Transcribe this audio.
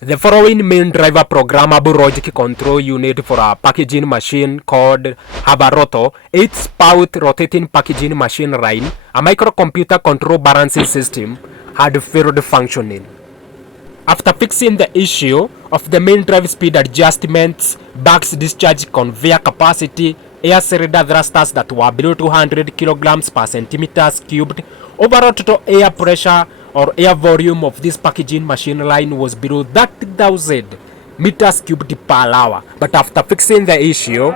The following main driver programmable logic control unit for a packaging machine called Habaroto, 8 Spout rotating packaging machine line, a microcomputer control balancing system, had failed functioning. After fixing the issue of the main drive speed adjustments, bags discharge conveyor capacity, air cylinder thrusters that were below 200 kilograms per centimeters cubed, overall total air pressure or air volume of this packaging machine line was below 30,000 meters cubed per hour. But after fixing the issue,